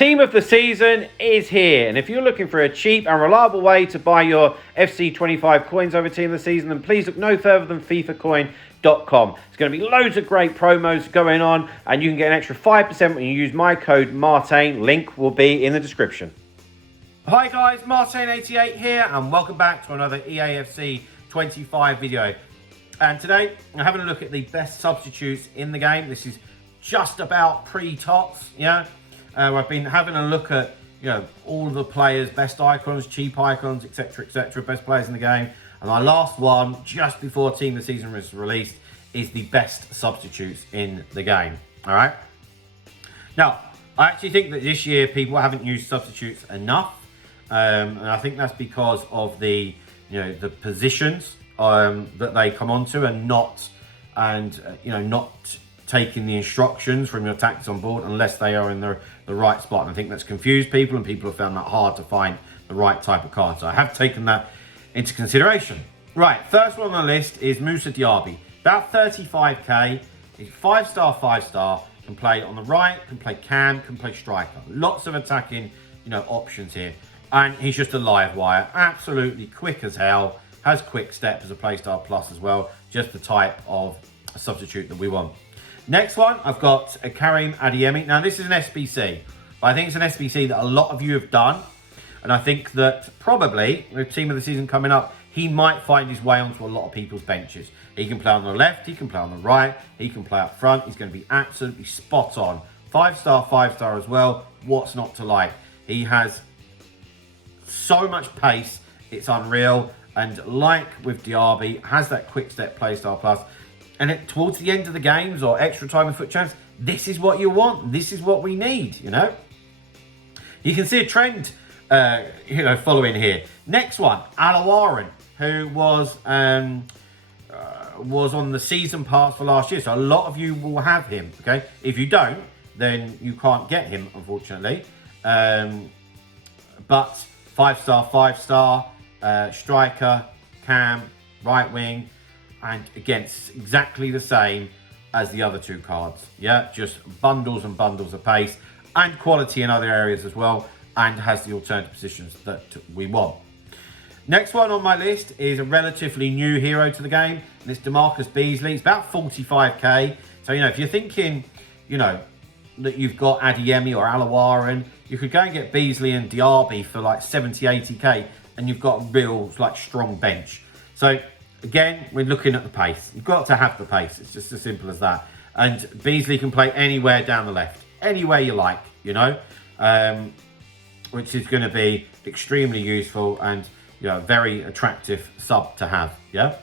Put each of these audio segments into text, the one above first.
Team of the season is here, and if you're looking for a cheap and reliable way to buy your FC25 coins over Team of the season, then please look no further than FIFAcoin.com. There's going to be loads of great promos going on, and you can get an extra 5% when you use my code Martain. Link will be in the description. Hi guys, Martain88 here, and welcome back to another Eafc 25 video. And today, I'm having a look at the best substitutes in the game. This is just about pre-Tots, yeah. I've been having a look at, all the players, best icons, cheap icons, etc., best players in the game. And my last one, just before Team of the Season was released, is the best substitutes in the game, all right? Now, I actually think that this year people haven't used substitutes enough. And I think that's because of the, the positions that they come onto and not taking the instructions from your tactics on board unless they are in the right spot. And I think that's confused people, and people have found that hard to find the right type of card. So I have taken that into consideration. Right, first one on the list is Moussa Diaby. About 35k. He's 5-star, 5-star. Can play on the right, can play cam, can play striker. Lots of attacking, options here. And he's just a live wire. Absolutely quick as hell. Has quick step as a playstyle plus as well. Just the type of substitute that we want. Next one, I've got Karim Admy. Now, this is an SBC. I think it's an SBC that a lot of you have done. And I think that probably, with Team of the Season coming up, he might find his way onto a lot of people's benches. He can play on the left, he can play on the right, he can play up front. He's going to be absolutely spot on. 5-star, 5-star as well. What's not to like? He has so much pace, it's unreal. And like with Diaby, has that quick step playstyle plus. And towards the end of the games or extra time and foot chance, this is what you want. This is what we need, You can see a trend, following here. Next one, Alawaran, who was on the season pass for last year. So a lot of you will have him, okay? If you don't, then you can't get him, unfortunately. But 5-star, 5-star, striker, cam, right wing. And again, it's exactly the same as the other two cards. Yeah, just bundles and bundles of pace and quality in other areas as well, and has the alternative positions that we want. Next one on my list is a relatively new hero to the game, and it's Beasley. It's about 45k. So, if you're thinking, that you've got Admy or Alawaran, you could go and get Beasley and Diaby for like 70, 80k, and you've got a real, strong bench. So, again, we're looking at the pace. You've got to have the pace. It's just as simple as that. And Beasley can play anywhere down the left. Anywhere you like, which is going to be extremely useful and, very attractive sub to have, yeah?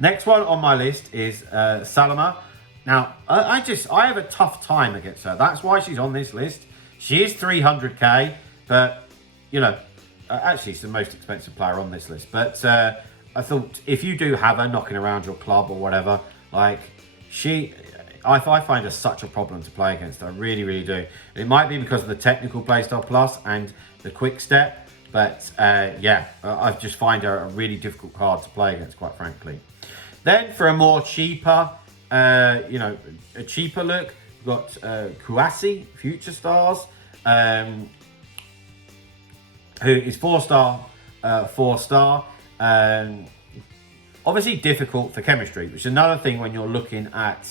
Next one on my list is Salomar. Now, I have a tough time against her. That's why she's on this list. She is 300k, but, actually, she's the most expensive player on this list. But I thought if you do have her knocking around your club or whatever, I find her such a problem to play against. I really, really do. It might be because of the technical playstyle plus and the quick step, but I just find her a really difficult card to play against, quite frankly. Then for a more cheaper, a cheaper look, we've got Kuassi, Future Stars, who is 4-star, 4-star. Obviously difficult for chemistry, which is another thing when you're looking at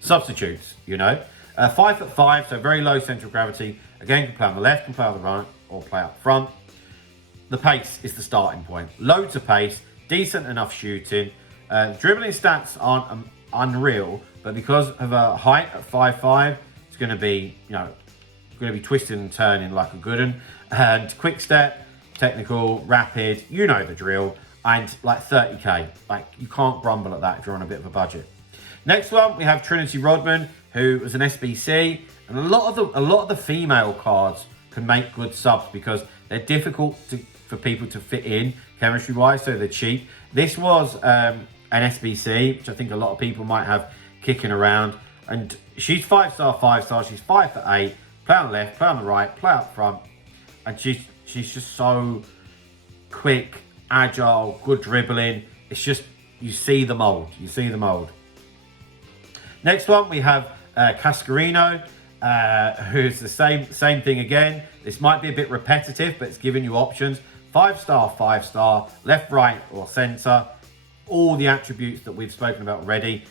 substitutes, 5'5", so very low central gravity. Again, can play on the left, can play on the right, or play up front. The pace is the starting point. Loads of pace, decent enough shooting. Dribbling stats aren't unreal, but because of a height at 5'5", it's going to be, twisting and turning like a good one. And quick step, technical, rapid, the drill, and like 30k. You can't grumble at that if you're on a bit of a budget. Next one, we have Trinity Rodman, who was an SBC, and a lot of the female cards can make good subs because they're difficult for people to fit in chemistry-wise, so they're cheap. This was an SBC, which I think a lot of people might have kicking around, and she's 5-star, 5-star. She's 5'8", play on the left, play on the right, play up front, and she's just so quick, agile, good dribbling. It's just, you see the mold. Next one, we have Cascarino. who's the same thing again. This might be a bit repetitive, but it's giving you options. 5-star, 5-star, left, right, or centre. All the attributes that we've spoken about already.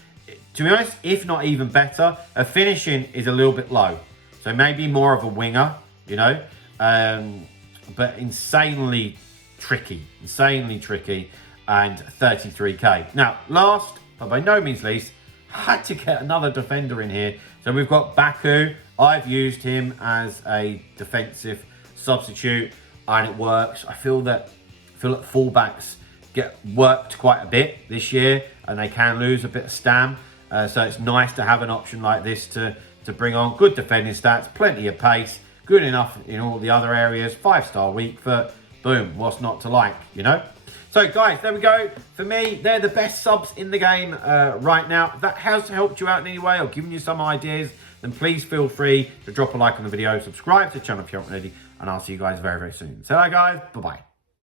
To be honest, if not even better, her finishing is a little bit low. So maybe more of a winger, you know. But insanely tricky, and 33k. Now, last, but by no means least, had to get another defender in here. So we've got Baku. I've used him as a defensive substitute, and it works. I feel that fullbacks get worked quite a bit this year, and they can lose a bit of stam. So it's nice to have an option like this to bring on. Good defending stats, plenty of pace, good enough in all the other areas. 5-star weak foot, boom, what's not to like, you know? So guys, there we go. For me, they're the best subs in the game right now. If that has helped you out in any way or given you some ideas, then please feel free to drop a like on the video, subscribe to the channel if you haven't already, and I'll see you guys very, very soon. So guys, bye-bye.